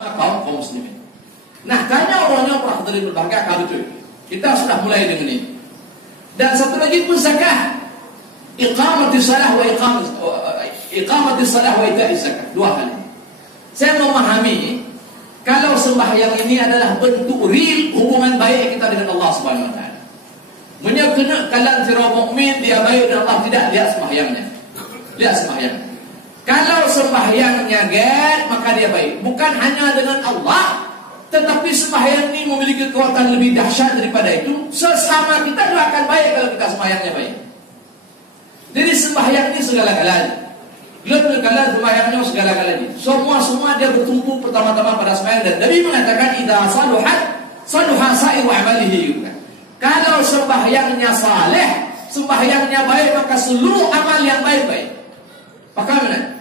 kaum muslimin. Nah, tanya orangnya para hadirin berbahagia, kalau betul. Kita sudah mulai dengan ini. Dan satu lagi pun zakat. Iqamatis salah wa iqamatis salah wa ita'iz zakat. Dua hal. Saya memahami kalau sembahyang ini adalah bentuk real hubungan baik kita dengan Allah Subhanahu wa taala. Menyakena kalan sira mukmin dia baik dengan Allah, tidak lihat sembahyangnya. Lihat sembahyang. Kalau sembahyangnya maka dia baik. Bukan hanya dengan Allah, tetapi sembahyang ini memiliki kekuatan lebih dahsyat daripada itu. Sesama kita juga akan baik kalau kita sembahyangnya baik. Jadi sembahyang ini segala-galanya. Kalau sembahyangnya segala-galanya. Semua dia bertumpu pertama-tama pada sembahyang. Dan Nabi mengatakan idza saluha sa'iru amalihi. Kalau sembahyangnya saleh, sembahyangnya baik, maka seluruh amal yang baik-baik. Bagaimana?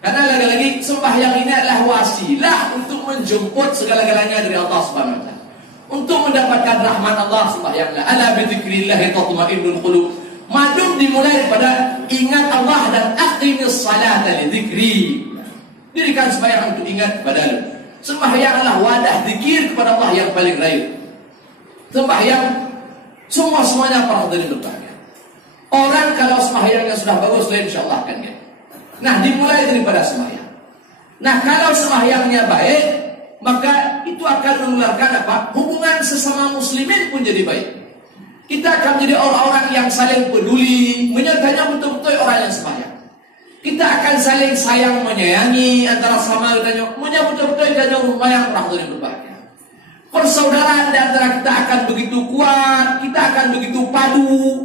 Karena lagi-lagi sembahyang ini adalah wasilah untuk menjemput segala-galanya dari Allah Subhanahu wa taala. Untuk mendapatkan rahmat Allah sembahyanglah. Ala bi dzikrillah tatma'innul qulub. Madum dimulai daripada ingat Allah dan aqimis salata li dzikri. Dirikan sembahyang untuk ingat kepada-Nya. Sembahyanglah wadah zikir kepada Allah yang paling rayu. Sembahyang semuanya para hadirin berbahagia. Orang kalau sembahyangnya sudah bagus, insyaallah akan dia. Nah, dimulai daripada sembahyang. Nah, kalau sembahyangnya baik, maka itu akan mengeluarkan apa? Hubungan sesama muslimin pun jadi baik. Kita akan menjadi orang-orang yang saling peduli, menyertanya betul-betul orang yang sembahyang. Kita akan saling sayang menyayangi antara sama dengan betul-betul dengan rumah yang rahmatullahi berbahagia. Persaudaraan di antara kita akan begitu kuat, kita akan begitu padu.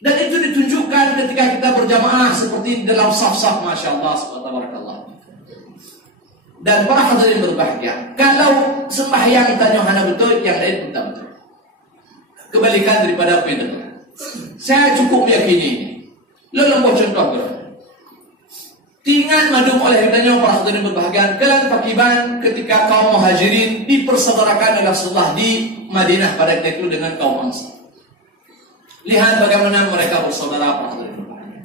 Dan itu ditunjukkan ketika kita berjamaah seperti dalam saf-saf, Masya Allah, subhanallah. Dan para hadirin berbahagia, kalau sembahyang tanya hana betul, yang lain betul. Kebalikan daripada apa yang datang. Saya cukup meyakini ini. Lalu contoh bro. Tingan madum oleh ditanya para hadirin berbahagia, kalian pakiban ketika kaum muhajirin dipersaudarakan oleh Rasulullah di Madinah pada ketika itu dengan kaum Ansar. Lihat bagaimana mereka bersaudara para hadirin berbahagia.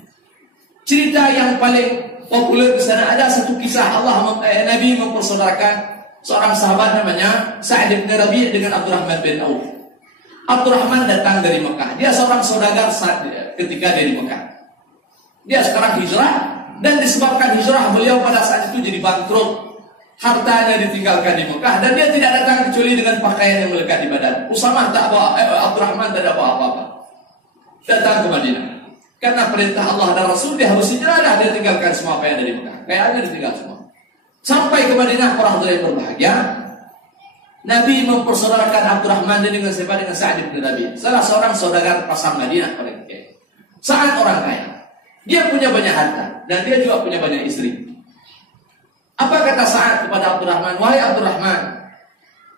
Cerita yang paling populer di sana ada satu kisah Nabi mempersaudarakan seorang sahabat namanya Sa'ad bin Rabi' dengan Abdurrahman bin Auf. Abdurrahman datang dari Mekah. Dia seorang saudagar ketika dari Mekah. Dia sekarang hijrah dan disebabkan hijrah beliau pada saat itu jadi bangkrut. Hartanya ditinggalkan di Mekah dan dia tidak datang kecuali dengan pakaian yang melekat di badan. Usamah tak bawa, Abdurrahman tidak bawa apa-apa. Datang ke Madinah. Karena perintah Allah dan Rasul dia harus hijrah, dia tinggalkan semua apa yang ada di Mekah. Kayaknya ditinggal semua. Sampai ke Madinah, orang yang berbahagia. Nabi mempersaudarakan Abdurrahman dengan siapa? Dengan Sa'ad bin Rabi'. Salah seorang saudagar pasar Madinah pada ketika itu. Saat orang kaya. Dia punya banyak harta dan dia juga punya banyak istri. Apa kata Sa'ad kepada Abdurrahman? Wahai Abdurrahman,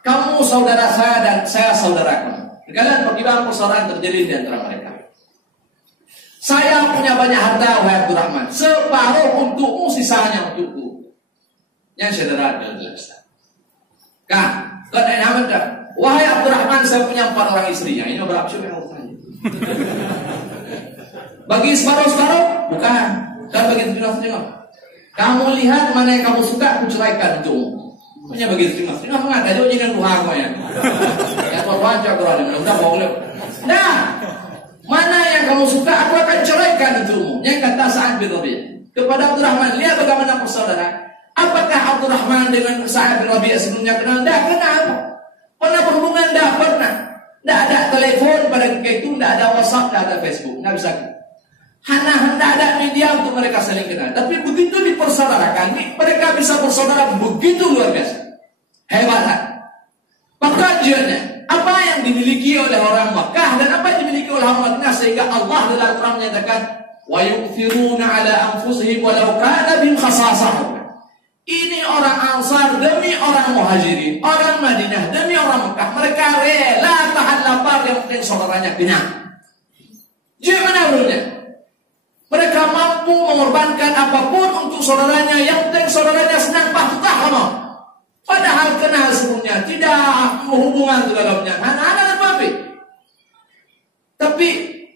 kamu saudara saya dan saya saudara kamu. Kalian perkiraan persaudaraan terjadi di antara mereka. Saya punya banyak harta, wahai Abdurrahman. Separuh untukmu, sisanya untukku. Yang saudara adalah jelas. Kah, kau ada nama tak? Wahai Abdurrahman, saya punya 4 orang istrinya. Ini berapa sih yang tanya? Bagi separuh-separuh? Bukan. Dan bagi setengah-setengah. Kamu lihat mana yang kamu suka, aku ceraikan untukmu. Punya bagi setengah-setengah. Mengada juga jangan luha kau ya. Ya Tuhan, cakap ada. Udah boleh. Nah. Mana yang kamu suka, aku akan ceraikan untukmu. Yang kata Sa'ad bin Rabi' kepada Abdurrahman, lihat bagaimana persaudaraan. Apakah Abdurrahman dengan Sa'ad bin Rabi' sebelumnya kenal? Tidak kenal. Pernah berhubungan? Tidak pernah. Tidak ada telepon pada ketika itu, tidak ada WhatsApp, tidak ada Facebook. Tidak bisa. Tidak ada media untuk mereka saling kenal. Tapi begitu dipersaudarakan, mereka bisa bersaudara begitu luar biasa. Hebat. Maka kajiannya. Apa yang dimiliki oleh orang Makkah dan apa yang dimiliki oleh orang Madinah sehingga Allah dalam Al-Quran menyatakan wa yu'thiruna ala anfusihim walau kana bihim khasasah. Ini orang Ansar demi orang Muhajirin, orang Madinah demi orang Makkah, mereka rela tahan lapar yang penting saudaranya kenyang. Gimana menurutnya? Mereka mampu mengorbankan apapun untuk saudaranya yang penting saudaranya senang patutah kamu. Padahal kenal sebelumnya, tidak hubungan dalamnya, anak-anak dan babi. Tapi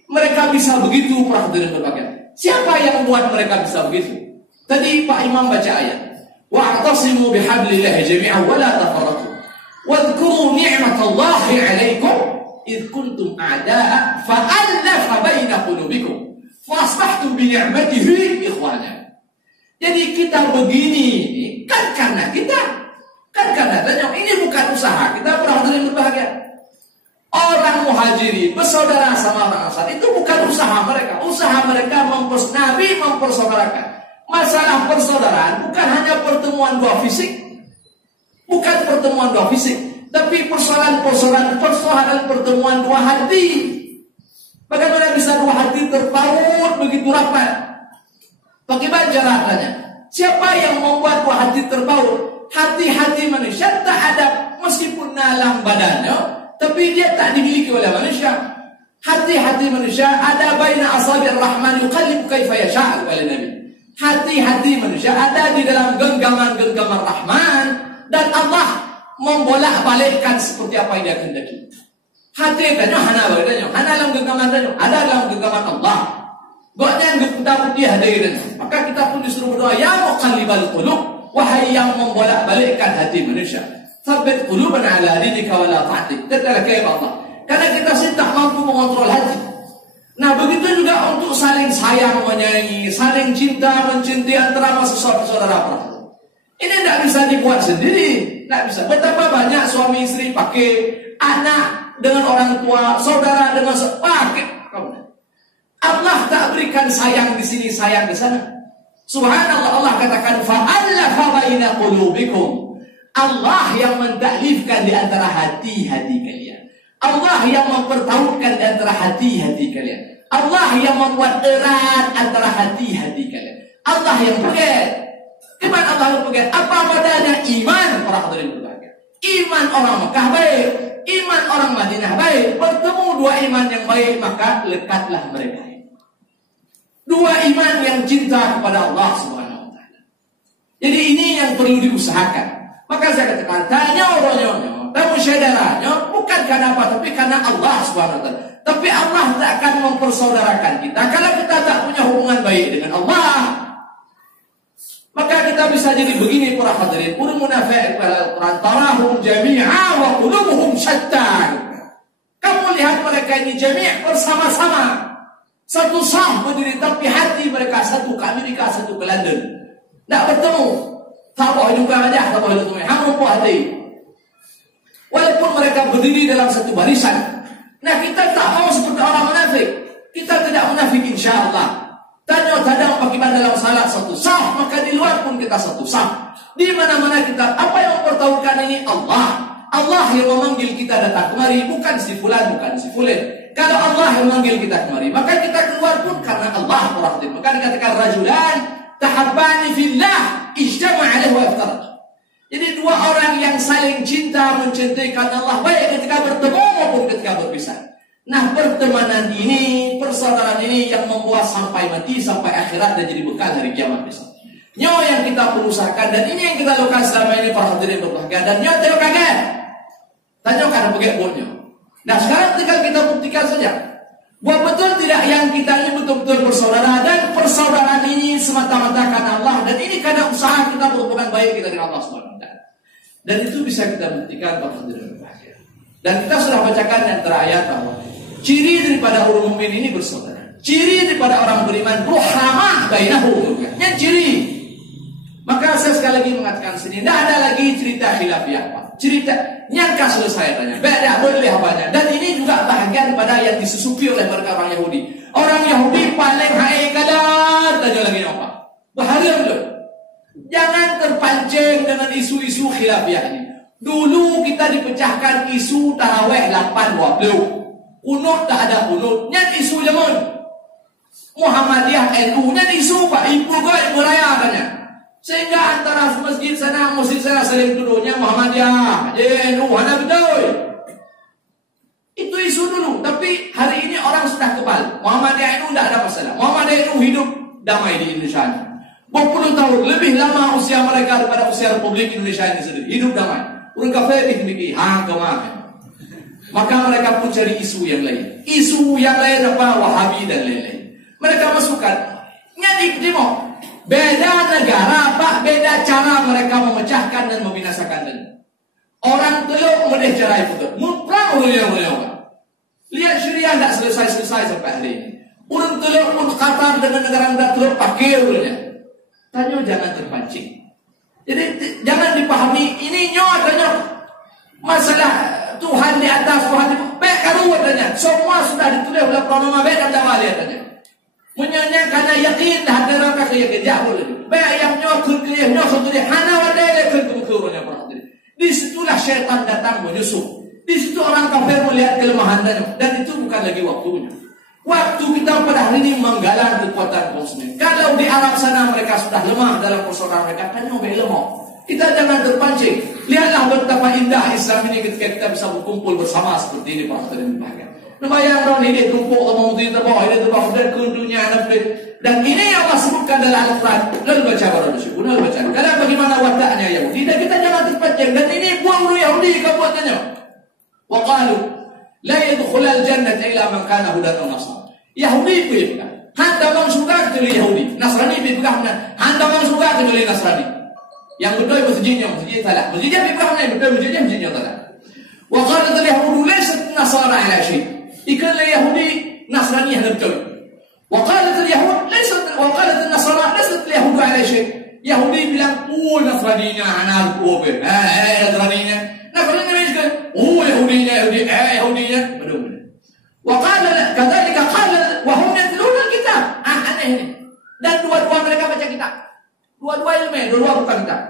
mereka bisa begitu, para hadirin berbahagia. Siapa yang membuat mereka bisa begitu? Tadi Pak Imam baca ayat. wa'tasimu bihablillahi jami'an wa la tafarraqu wadhkuru ni'matallahi 'alaikum id kuntum a'da'a fa'alafa baina qulubikum fa asbahtum bi ni'matihi ikhwana. Jadi kita begini kan karena ini bukan usaha kita, para hadirin berbahagia. Orang muhajirin bersaudara sama orang ansar itu bukan usaha mereka. Usaha mereka Nabi mempersaudarakan. Masalah persaudaraan bukan hanya pertemuan dua fisik. Tapi persoalan pertemuan dua hati. Bagaimana bisa dua hati terpaut begitu rapat? Bagaimana caranya? Siapa yang membuat dua hati terpaut? Hati-hati manusia tak ada, meskipun dalam badannya, tapi dia tak dimiliki oleh manusia. Hati-hati manusia ada baina asabi ar-rahman yuqallibu kaifa yasha' oleh Nabi. Hati-hati manusia ada di dalam genggaman-genggaman Rahman, dan Allah membolak-balikkan seperti apa yang dia kehendaki. Hati tanya hana badannya, hana dalam genggaman tanya, ada dalam genggaman Allah. Goknya kita dia hadir. Maka kita pun disuruh berdoa, ya muqallibal qulub, wahai yang membolak-balikkan hati manusia. Tsabbit qulubana ala dinika wa la ta'tik. Katalah kepada Allah. Karena kita sendiri tak mampu mengontrol hati. Nah, begitu juga untuk saling sayang menyayangi, saling cinta mencintai antara saudara. Ini tidak bisa dibuat sendiri, tidak bisa. Betapa banyak suami istri pakai, anak dengan orang tua, saudara dengan pakai. Allah tak berikan sayang di sini, sayang di sana. Subhanallah, Allah katakan fa'alafa baina qulubikum. Allah yang mentaklifkan di antara hati-hati kalian. Allah yang mempertautkan di antara hati-hati kalian. Allah yang membuat erat antara hati-hati kalian. Allah yang pegang. Gimana Allah yang pegang? Apa padanya iman para hadirin berbahagia? Iman orang Mekah baik, iman orang Madinah baik. Bertemu dua iman yang baik, maka lekatlah mereka. Dua iman yang cinta kepada Allah Subhanahu wa taala. Jadi ini yang perlu diusahakan. Maka saya katakan, tanya orangnya, kamu saudaranya bukan karena apa, tapi karena Allah Subhanahu wa taala. Tapi Allah tak akan mempersaudarakan kita kalau kita tak punya hubungan baik dengan Allah. Maka kita bisa jadi begini para hadirin, urun munafik pada Al-Quran, tarahum jami'a wa qulubuhum syatta. Kamu lihat mereka ini jami' bersama-sama. Satu sah berdiri, tapi hati mereka satu ke Amerika, satu ke London. Tak bertemu. Tak boleh juga aja, tak boleh bertemu. Hampir hati. Walaupun mereka berdiri dalam satu barisan. Nah, kita tak mau seperti orang munafik. Kita tidak munafik insya-Allah. Tanya-tanya bagaimana dalam salat satu sah, maka di luar pun kita satu sah. Di mana-mana kita, apa yang mempertahukan ini? Allah. Allah yang memanggil kita datang kemari, bukan si fulan, bukan si fulan. Kalau Allah yang memanggil kita kemari, maka kita keluar pun karena Allah. Maka dikatakan rajulan tahabbani fillah ijtama'a alaihi wa iftaraq. Jadi dua orang yang saling cinta mencintai karena Allah, baik ketika bertemu maupun ketika berpisah. Nah, pertemanan ini, persaudaraan ini yang membuat sampai mati, sampai akhirat dan jadi bekal hari kiamat besok. Nyo yang kita perusahakan, dan ini yang kita lakukan selama ini para hadirin berbahagia. Dan nyo tengok kaget. Tanya karena pakai buatnya. Nah, sekarang tinggal kita buktikan saja. Buat betul tidak yang kita ini betul-betul bersaudara, dan persaudaraan ini semata-mata karena Allah, dan ini karena usaha kita berhubungan baik kita dengan Allah SWT. Dan itu bisa kita buktikan para hadirin berbahagia. Dan kita sudah bacakan antara ayat bahwa ciri daripada orang mukmin ini bersaudara. Ciri daripada orang beriman ruhamah bainahum. Yang ciri. Maka saya sekali lagi mengatakan sini, tidak ada lagi cerita khilafiyah apa. Cerita nyangka selesai tanya. Beda boleh apanya. Dan ini juga bahagian pada yang disusupi oleh mereka orang Yahudi. Orang Yahudi paling haikalat tanya lagi apa? Bahagia betul. Jangan terpancing dengan isu-isu khilafiyah ini. Dulu kita dipecahkan isu tarawih 8-20. Kunut tak ada kunut. Nyat isu zaman Muhammadiyah NU. Nyat isu Pak Ibu ke Ibu Raya katanya. Sehingga antara masjid sana saling duduknya Muhammadiyah NU mana betul. Itu isu dulu. Tapi hari ini orang sudah kebal. Muhammadiyah NU tidak ada masalah. Muhammadiyah NU hidup damai di Indonesia. Berpuluh tahun lebih lama usia mereka daripada usia Republik Indonesia ini sendiri. Hidup damai. Urang kafir dikini kemana? Maka mereka pun cari isu yang lain. Isu yang lain apa? Wahabi dan lain-lain. Mereka masukkan. Nyadik demo. Beda negara, Pak, beda cara mereka memecahkan dan membinasakan dan orang teluk medih cerai putus. Perang ulang-ulang. Lihat Syria tak selesai-selesai sampai hari ini. Orang teluk pun Qatar dengan negara-negara teluk pakai ulangnya. Tanya jangan terpancing. Jadi jangan dipahami ini tanya masalah Tuhan di atas, Tuhan di bawah. Baik karu katanya. Semua sudah ditulis oleh pranoma baik dan dawali katanya. Menyanyi karena yakin dah ada orang yakin jauh lagi. Baik yang nyokul kelih nyokul kelih hana wadai kelih di situlah syaitan datang menyusup. Di situ orang kafir melihat kelemahannya dan itu bukan lagi waktunya. Waktu kita pada hari ini menggalang kekuatan kaum muslimin. Kalau di Arab sana mereka sudah lemah dalam persoalan mereka, kan lebih lemah. Kita jangan terpancing. Lihatlah betapa indah Islam ini ketika kita bisa berkumpul bersama seperti ini para hadirin berbahagia. Bayang orang ini tumpuk sama mesti terbawah, ini terbawah dan kundunya dan ini yang Allah sebutkan dalam Al-Quran. Lalu baca para bersyukur, lalu baca. Kalau bagaimana wataknya Yahudi, dan kita jangan terpancing. Dan ini buang dulu Yahudi kebuatannya. Wa qalu la yadkhulul jannata illa man kana hudan aw nasara. Yahudi pun handa mang surga kecuali Yahudi. Nasrani pun handa mang surga kecuali Nasrani. Yang betul masjidnya salah. Masjidnya betul masjidnya salah. Wa qalat al-yahudu laysat nasara ala shay. Ikan Yahudi Nasrani yang betul. Wa qalat al-yahud laysat wa qalat an-nasara laysat al-yahudu ala shay. Yahudi bilang, Nasraninya anak obe. Nasraninya kan? Yahudinya. Betul. Wa qala kadzalika qala wa hum yatluna al-kitab. Aneh ini. Dan dua-dua mereka baca kitab. Dua-dua ilmu, dua bukan kitab.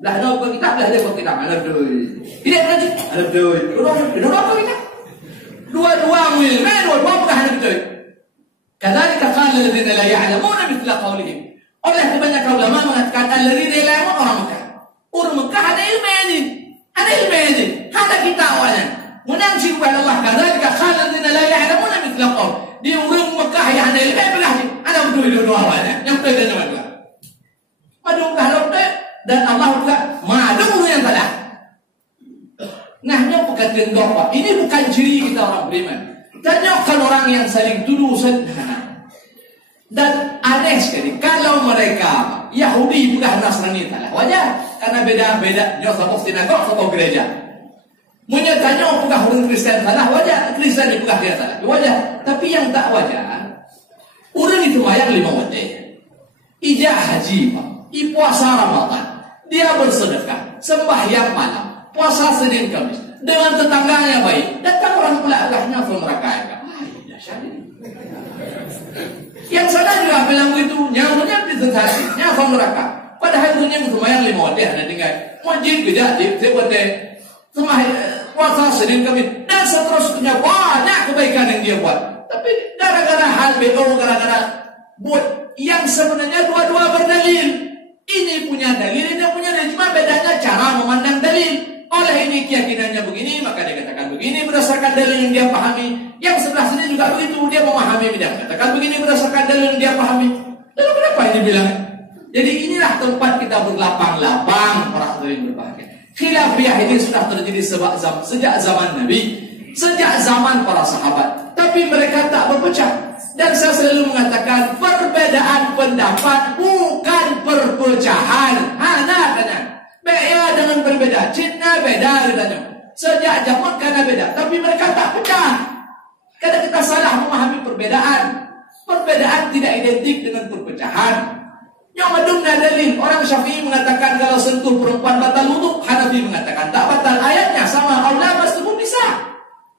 Belah dia bukan kitab, belah dia bukan kitab. Ada betul. Tidak berarti ada betul. Dua bukan kitab. Dua-dua ilmu, dua-dua bukan betul. Kadzalika qala alladziina la ya'lamuuna mithla qawlihim. Oleh kebanyakan ulama mengatakan alladziina la ya'lamuuna orang Mekah. Orang Mekah ada ilmu ini. Ada ilmu ini. Ada kitab awalnya. Menanci kepada Allah kadzalika qala alladziina la ya'lamuuna mithla qawl. Di orang Mekah yang ada ilmu belah. Ada betul dua awalnya. Yang betul dan yang belah. Madu kalau dan Allah juga madu yang salah. Nahnya bukan gendong Pak. Ini bukan ciri kita orang beriman. Tanyakan orang yang saling tuduh dan aneh sekali kalau mereka Yahudi bukan Nasrani salah. Wajar karena beda-beda. Dia satu sinagog, satu gereja. Menyatanya bukan orang Kristen salah. Wajar Kristen bukan dia salah. Wajar. Tapi yang tak wajar orang itu mayang 5 waktu. Ijah haji Pak. Puasa Ramadan, dia bersedekah, sembahyang malam, puasa Senin Kamis, dengan tetangganya baik. Datang orang pula-pulahnya ke neraka. Yang sana juga bilang begitu, nyawanya disesatnya ke neraka. Padahal dunia lumayan 5 waktu ada tinggal. Wajib tidak dibuat puasa Senin Kamis dan seterusnya banyak kebaikan yang dia buat. Tapi gara-gara hal bego, gara-gara buat yang sebenarnya dua-dua berdalil. Ini punya dalil, ini punya dalil. Cuma bedanya cara memandang dalil. Oleh ini keyakinannya begini, maka dia katakan begini berdasarkan dalil yang dia pahami. Yang sebelah sini juga begitu, dia memahami bidang. Katakan begini berdasarkan dalil yang dia pahami. Lalu kenapa ini bilang? Jadi inilah tempat kita berlapang-lapang para hadirin berbahagia. Khilafiyah ini sudah terjadi sejak zaman Nabi, sejak zaman para sahabat. Tapi mereka tak berpecah. Dan saya selalu mengatakan perbedaan pendapat bukan perpecahan. Hana katanya. Beda dengan berbeda. Cina beda katanya. Sejak zaman karena beda. Tapi mereka tak pecah. Karena kita salah memahami perbedaan. Perbedaan tidak identik dengan perpecahan. Yang madumna dalil. Orang Syafi'i mengatakan kalau sentuh perempuan batal wudu. Hanafi mengatakan tak batal. Ayatnya sama. Allah masbun nisa.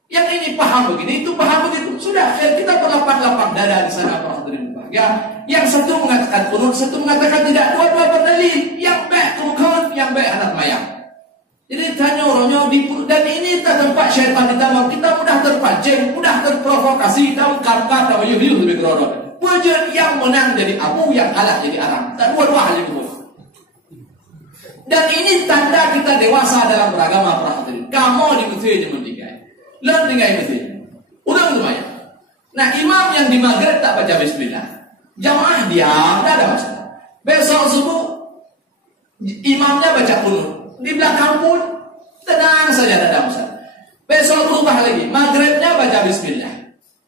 Yang ini paham begini, itu paham begitu. Sudah, kita berlapang-lapang dada di sana para hadirin berbahagia. Yang satu mengatakan kunut, satu mengatakan tidak. Dua-dua berdalil. Yang baik kurun, yang baik anak mayang. Jadi tanya orangnya dan ini tempat syaitan ditambah. Kita mudah terpancing, mudah terprovokasi. Tahu kata yuh lebih kerodok. Wujud yang menang jadi abu, yang kalah jadi arang. Dan dua-dua hal itu. Dan ini tanda kita dewasa dalam beragama para hadirin. Kamu dimusuhi zaman 3. Lalu tinggal masjid. Udah lumayan. Nah, imam yang di maghrib tak baca bismillah. Jamaah diam, tak ada masalah. Besok subuh imamnya baca kunut. Di belakang pun tenang saja, tak ada masalah. Besok berubah lagi. Maghribnya baca bismillah.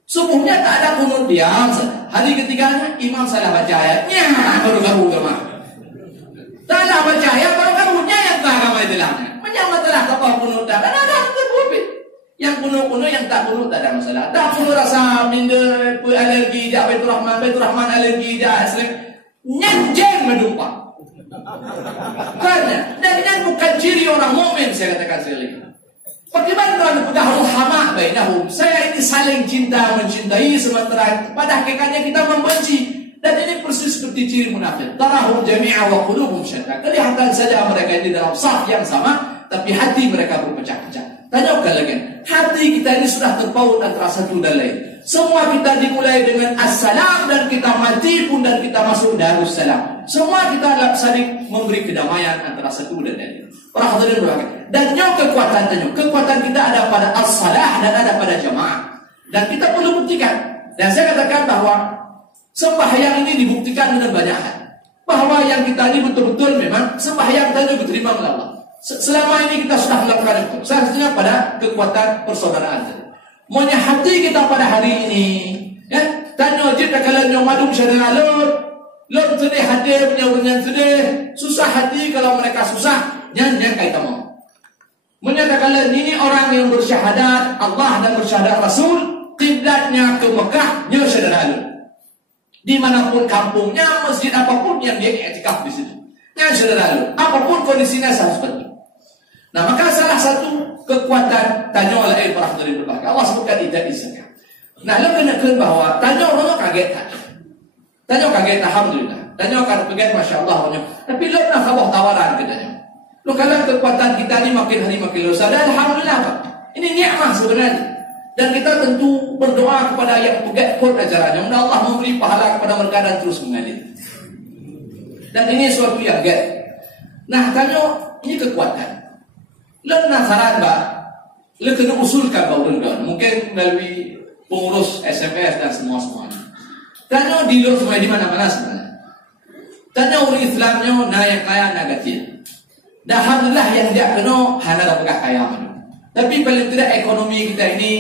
Subuhnya tak ada kunut, diam saja. Hari ketiganya imam salah baca ayatnya, baru kamu gemar. Tak ada baca ayat, baru kamunya yang tak ramai dalamnya. Menyambut telah kapal kunut tak ada terbubit. Yang kunut-kunut, yang tak kunut tak ada masalah. Tak kunut rasa minder, alergi, dah Baitur Rahman alergi, dah sering nyanjeng menumpang. Karena dan ini bukan ciri orang mukmin, saya katakan sekali. Bagaimana orang pedah ruhamah bainahum? Saya ini saling cinta mencintai, sementara pada hakikatnya kita membenci. Dan ini persis seperti ciri munafik. Tarahum jami'a wa qulubuhum syatta. Kelihatan saja mereka ini dalam saf yang sama, tapi hati mereka berpecah-pecah. Tanyakan lagi, hati kita ini sudah terpaut antara satu dan lain. Semua kita dimulai dengan assalam, dan kita mati pun dan kita masuk darussalam. Semua kita saling memberi kedamaian antara satu dan lain. Para hadirin berbahagia. Dan kekuatan kita ada pada as-salah dan ada pada jamaah. Dan kita perlu buktikan. Dan saya katakan bahwa sembahyang ini dibuktikan dengan banyak hal. Bahwa yang kita ini betul-betul memang sembahyang tadi diterima oleh Allah. Selama ini kita sudah melakukan itu. Seharusnya pada kekuatan persaudaraan. Monya hati kita pada hari ini, ya, tanya wajib kalau nyong madu saudara lor sedih hati punya orang sedih, susah hati kalau mereka susah, nyanyi kita mau. Menyatakan ini orang yang bersyahadat Allah dan bersyahadat Rasul, kiblatnya ke Mekah, nya saudara dimanapun kampungnya, masjid apapun yang dia iktikaf di situ, nya saudara apapun kondisinya seperti. Nah, maka salah satu kekuatan tanya oleh para hadirin berbahagia, Allah sebutkan tidak disangka. Nah, lo kenakan bahwa tanya orang kaget tak? Tanya kaget, alhamdulillah. Tanya kan kaget, masya Allah. Tapi lo nak khabar tawaran katanya. Lo kalau kekuatan kita ni makin hari makin luas, dan alhamdulillah Pak. Ini nikmat sebenarnya. Dan kita tentu berdoa kepada yang pegat pun ajarannya. Mudah Allah memberi pahala kepada mereka dan terus mengalir. Dan ini suatu yang gak. Nah, tanya ini kekuatan. Lo penasaran Pak, lo kena usulkan Pak Urang, mungkin melalui pengurus SMS dan semua-semuanya. Tanya di luar semua di mana-mana sebenarnya. Tanya orang Islamnya naik kaya nak kecil. Dan alhamdulillah yang dia kena hana dah pegang kaya mana. Tapi paling tidak ekonomi kita ini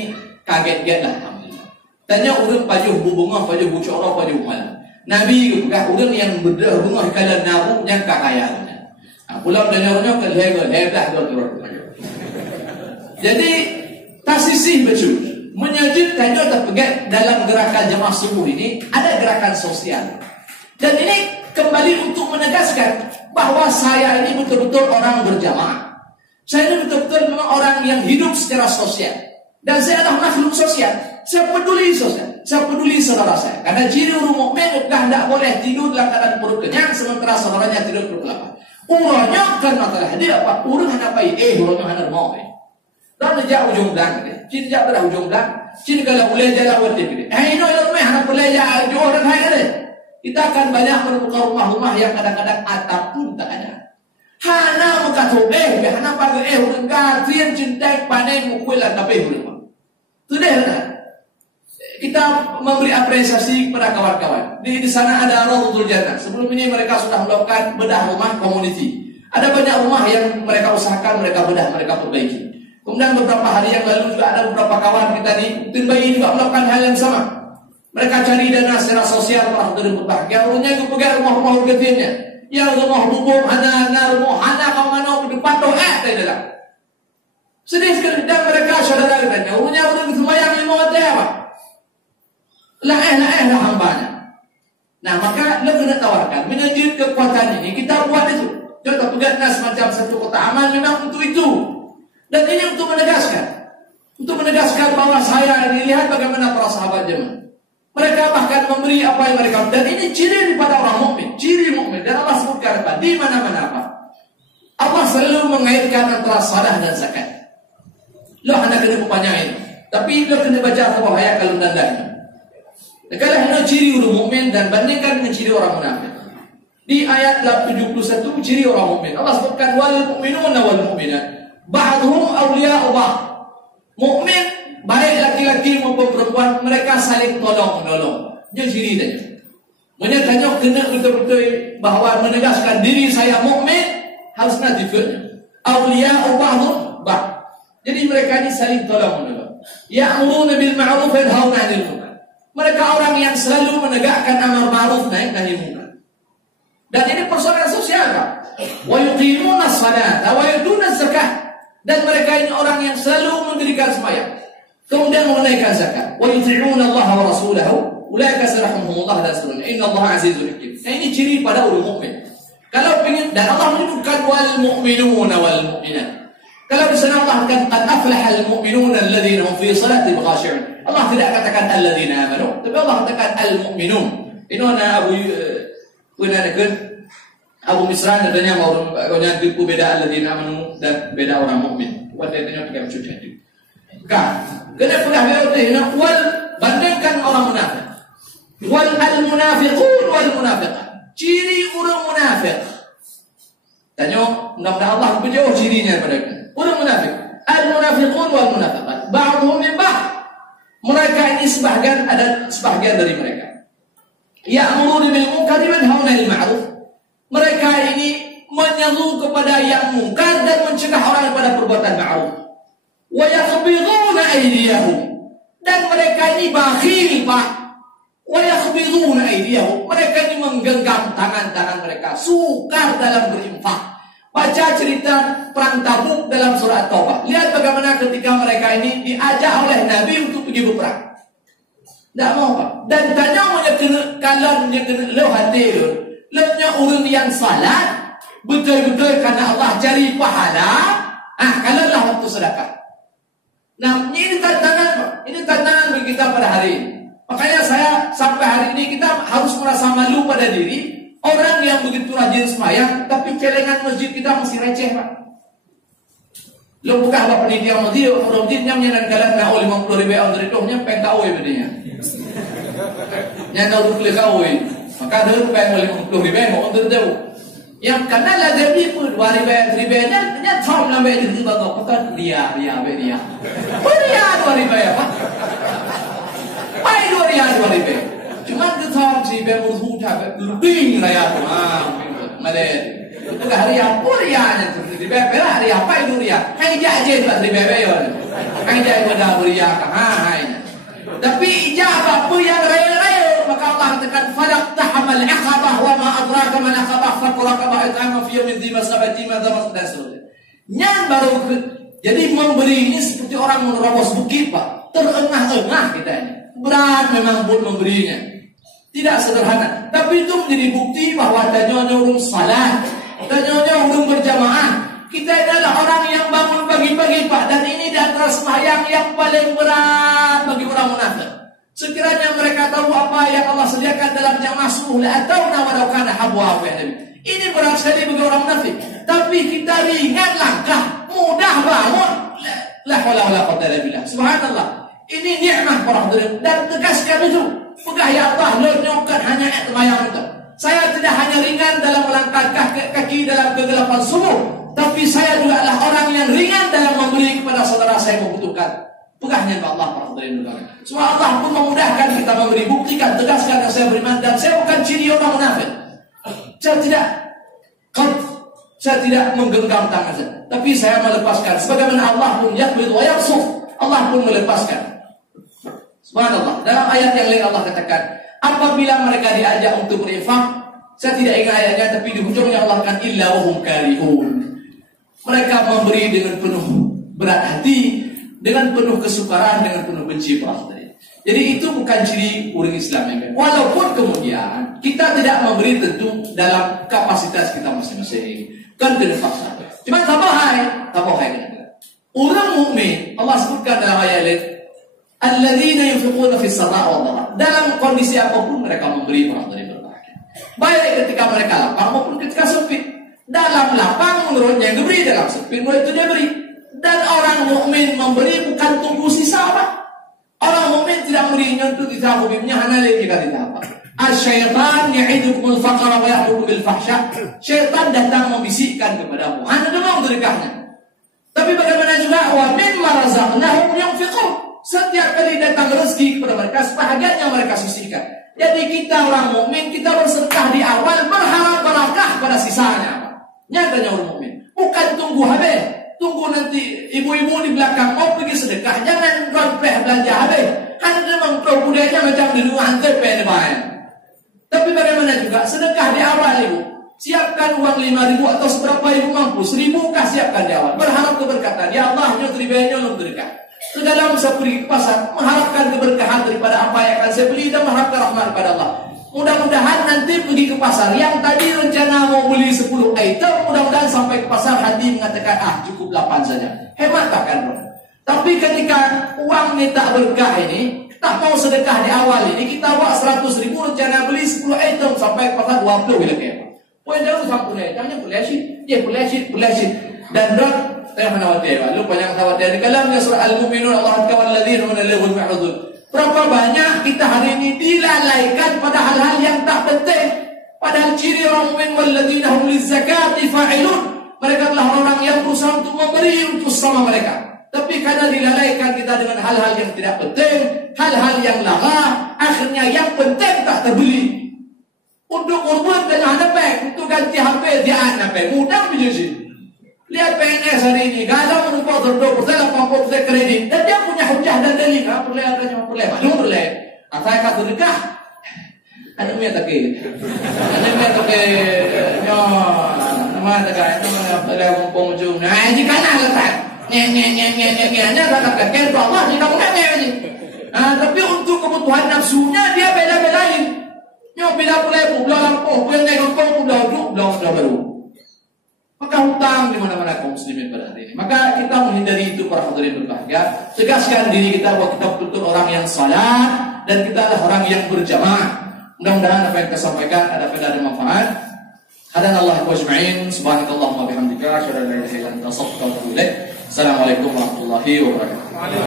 kaget-kaget lah alhamdulillah. Tanya orang pajuh bunga, pajuh bucora, pajuh mal. Nabi pegang orang yang berdah bunga kalau nabu yang kaya. Pulau dengarnya ke hebat betul. Jadi tasisih betul. Menyajib tanya terpegat dalam gerakan jemaah subuh ini ada gerakan sosial. Dan ini kembali untuk menegaskan bahwa saya ini betul-betul orang berjamaah. Saya ini betul-betul memang orang yang hidup secara sosial. Dan saya adalah makhluk sosial. Saya peduli sosial. Saya peduli saudara saya. Karena ciri orang mukmin tidak boleh tidur dalam keadaan perut kenyang sementara saudaranya tidur perut lapar. Urangnya kan masalah dia apa? Urang hana pai urangnya hana mau. Dan dia ujung belang. Ciri dia pada ujung belang. Ciri kalau boleh jalan waktu ini. Ini orang hana boleh jalan orang kaya. Kita akan banyak menemukan rumah-rumah yang kadang-kadang atap pun tak ada. Hana muka tu hana pagi orang kafir cintai panen mukulan tapi belum. Sudah tak? Kita memberi apresiasi kepada kawan-kawan. Di sana ada Rawdatul Jannah. Sebelum ini mereka sudah melakukan bedah rumah community. Ada banyak rumah yang mereka usahakan, mereka bedah, mereka perbaiki. Kemudian beberapa hari yang lalu juga ada beberapa kawan kita di Tinbayi juga melakukan hal yang sama. Mereka cari dana secara sosial para hadirin berbahagia. Urungnya kepegang rumah-rumah urgetnya. Yang rumah bubuk, rumah kau mana ke depan tu tak ada. Sedih sekali dan mereka saudara katanya. Urungnya urung sembahyang 5 waktu apa? Lah hambanya. Nah, maka lo kena tawarkan menuju kekuatan ini kita buat itu. Kita pegatlah semacam satu kotak amal memang untuk itu. Dan ini untuk menegaskan bahwa saya ini lihat bagaimana para sahabat jemaah. Mereka bahkan memberi apa yang mereka, dan ini ciri daripada orang mukmin, ciri mukmin. Dan Allah sebutkan apa? Di mana-mana apa? Allah selalu mengaitkan antara salah dan zakat. Lo hanya kena perpanjang ini, tapi lo kena baca sebuah ayat kalau dandanya. Kalau hendak ciri orang mukmin dan bandingkan dengan ciri orang munafik. Di ayat 71 ciri orang mukmin. Allah sebutkan wal mu'minuna wal mu'minat ba'dhum awliya'u ba'd. Mukmin baik laki-laki maupun perempuan mereka saling tolong-menolong. Ini ciri dia. Menyatakan kena betul-betul bahawa menegaskan diri saya mukmin harusnya difikirnya. Awliya'u ba'dhum ba'd. Jadi mereka ini saling tolong-menolong. Ya'muruna bil ma'ruf wa yanhauna 'anil munkar. Mereka orang yang selalu menegakkan amar ma'ruf nahi munkar. Dan ini persoalan sosial, Pak. Wa yuqimuna as-salata wa yu'tuna az-zakah. Dan mereka ini orang yang selalu mendirikan sembahyang, kemudian menunaikan zakat. Wa yuti'una Allah wa rasulahu ulaika sarahumullah dan seterusnya. Innallaha azizun hakim. Nah, ini ciri pada orang mukmin. Kalau ingin, dan Allah menyebutkan wal mu'minuna wal mu'minat. Kalau di sana Allah katakan qad aflahal mu'minuna alladhina hum fi salatihim khashi'un. Allah tidak katakan alladhina amanu, tapi Allah katakan al mu'minun. Ini ana Abu Misran adanya orang itu beda alladhina amanu dan beda orang mukmin. Wadanya tiga cuci itu. Kan? Kena pegang beda wal bandingkan orang munafik. Wal al munafiqun wal munafiqat. Ciri orang munafik. Tanya, mudah-mudahan Allah berjauh cirinya daripada kita. Orang munafik, al-munafiqun wal munafiqat, ba'dhum min ba'd. Mereka ini sebahagian dari mereka. Ya'muruna bil munkari wa yanhauna 'anil ma'ruf. Mereka ini menyeru kepada yang mungkar dan mencegah orang kepada perbuatan ma'ruf. Wa yaqbiduna aydiyahum. Dan mereka ini bakhil, Pak. Wa yaqbiduna aydiyahum. Mereka ini menggenggam tangan-tangan mereka, sukar dalam berinfak. Baca cerita perang Tabuk dalam surat Taubah. Lihat bagaimana ketika mereka ini diajak oleh Nabi untuk pergi berperang. Tak mau, Pak. Dan tanya kalau kena lo hati lo orang yang salat betul-betul karena Allah cari pahala. Kalau lah waktu sedekah. Nah, ini tantangan, Pak. Ini tantangan bagi kita pada hari ini. Makanya saya sampai hari ini kita harus merasa malu pada diri. Orang yang begitu rajin sembahyang, tapi celengan masjid kita masih receh, Pak. Lo buka apa penitia masjid, orang masjidnya menyenangkan nak 50,000 orang dari itu, nyampe kau bedanya. Nyata udah kuliah kau, maka dia pengen 50,000 mau untuk dia. Yang karena lah dia beli pun 2,000, 3,000, nya thom lambe di tiba kau, bukan dia. Beria 2,000 ya, Pak. Pai 2,000. Cuma tu thom si bermusuh tak lebih raya tu, malah. Itu hari apa rianya tu? Di beberapa hari apa itu ria? Hai jaje tak di beberapa. Hai jaje pada ria kan? Hai. Tapi ijabah apa yang raya maka Allah tekan falaq tahamal aqabah wa ma adraka mal aqabah faqraqabah it'ama fi yawmin dhi masabati ma damasdasul. Yang baru jadi memberi ini seperti orang menerobos bukit, Pak. Terengah-engah kita ini. Berat memang buat memberinya. Tidak sederhana, tapi itu menjadi bukti bahwa adanya orang salat, adanya orang berjamaah. Kita adalah orang yang bangun pagi-pagi, Pak, dan ini di antara sembahyang yang paling berat bagi orang munafik. Sekiranya mereka tahu apa yang Allah sediakan dalam jamaah subuh, la atawna walau kana habwa wa ini berat sekali bagi orang munafik. Tapi kita ringan langkah, mudah bangun. La haula wala quwwata illa billah. Subhanallah. Ini nikmat para hadirin dan tegaskan itu. Pegah ya Allah, bukan hanya sembahyang itu. Saya tidak hanya ringan dalam melangkah kaki dalam kegelapan subuh, tapi saya juga adalah orang yang ringan dalam memberi kepada saudara saya membutuhkan. Pegahnya Allah para hadirin. Semua Allah pun memudahkan kita memberi, buktikan, tegaskan yang saya beriman dan saya bukan ciri orang munafik. Saya tidak menggenggam tangan saya, tapi saya melepaskan. Sebagaimana Allah pun yaqbid wa yabsut, Allah pun melepaskan. Subhanallah. Dalam ayat yang lain Allah katakan, apabila mereka diajak untuk berinfak, saya tidak ingat ayatnya, tapi di ujungnya Allah katakan illa wa hum karihun. Mereka memberi dengan penuh berat hati, dengan penuh kesukaran, dengan penuh benci. Jadi itu bukan ciri orang Islam yang baik. Walaupun kemudian kita tidak memberi tentu dalam kapasitas kita masing-masing. Kan tidak paksa. Cuma tabohai kita. Orang mukmin Allah sebutkan dalam ayat lain, alladzina yunfiquna fis sarra'i wad dharra. Dalam kondisi apapun mereka memberi orang dari berbahagia. Baik ketika mereka lapang maupun ketika sempit. Dalam lapang menurutnya yang diberi, dalam sempit menurut itu dia beri. Dan orang mukmin memberi bukan tunggu sisa, Pak. Orang mukmin tidak memberi untuk ditanggung bibnya hanya lagi kita ditanggung. Asyaitan ya'idukumul faqra wa ya'murukum bil fahsya. Syaitan datang membisikkan kepadamu, hanya dengan sedekahnya. Tapi bagaimana juga wa mimma razaqnahum yunfiqun. Setiap kali datang rezeki kepada mereka, sebahagiannya mereka sisihkan. Jadi kita orang mukmin, kita bersedekah di awal, berharap barakah pada sisanya. Nyatanya orang mukmin, bukan tunggu habis. Tunggu nanti ibu-ibu di belakang mau pergi sedekah, jangan rompeh belanja habis. Hanya memang kau budayanya macam dulu hantar pen. Tapi bagaimana juga sedekah di awal ibu. Siapkan uang 5.000 atau seberapa ibu mampu. 1.000 kah siapkan di awal. Berharap keberkatan. Ya Allah, nyut ribanya lu berkah. Sedalam saya pergi ke pasar, mengharapkan keberkahan daripada apa yang akan saya beli dan mengharapkan rahmat kepada Allah. Mudah-mudahan nanti pergi ke pasar yang tadi rencana mau beli 10 item, mudah-mudahan sampai ke pasar hati mengatakan cukup 8 saja. Hemat tak kan bro? Tapi ketika uang ini tak berkah ini, tak mau sedekah di awal ini, kita bawa 100.000 rencana beli 10 item sampai ke pasar 20 bila kaya. Poin jauh sampai jangan boleh sih. Dan dok saya khawatir, lu banyak khawatir. Dalam surah Al-Mu'minun Allah kata walladzina hum lil mu'ridun. Berapa banyak kita hari ini dilalaikan pada hal-hal yang tak penting. Padahal ciri orang mukmin walladzina hum lizakati fa'ilun. Mereka adalah orang yang berusaha untuk memberi untuk sama mereka. Tapi karena dilalaikan kita dengan hal-hal yang tidak penting, hal-hal yang lagha, akhirnya yang penting tak terbeli. Untuk urban dengan HP, untuk ganti HP dia HP mudah menjadi. Lihat PNS hari ini, gagal menumpuk 20%, 80% kredit, dan dia punya hujah dan dalil. Perleh adanya perleh, maklum perleh. Saya kata dekah, ada punya tak ke? Ada punya tak ke? Yo, nama tak ke? Nama perleh kumpul ujung. Nah, jika nak letak, nya kata kakek Allah jika nak ni. Tapi untuk kebutuhan nafsunya dia bela-belain. Yo bila perleh pula lampu, punya kumpul pula ujung, pula baru. Maka hutang di mana-mana kaum muslimin pada hari ini. Maka kita menghindari itu para hadirin berbahagia. Tegaskan diri kita bahwa kita betul orang yang salat dan kita adalah orang yang berjamaah. Mudah-mudahan apa yang kita sampaikan ada faedah dan manfaat. Hadanallahu wa ajma'in. Subhanakallahumma bihamdika asyhadu an la ilaha illa anta astaghfiruka wa atubu ilaik. Assalamualaikum warahmatullahi wabarakatuh.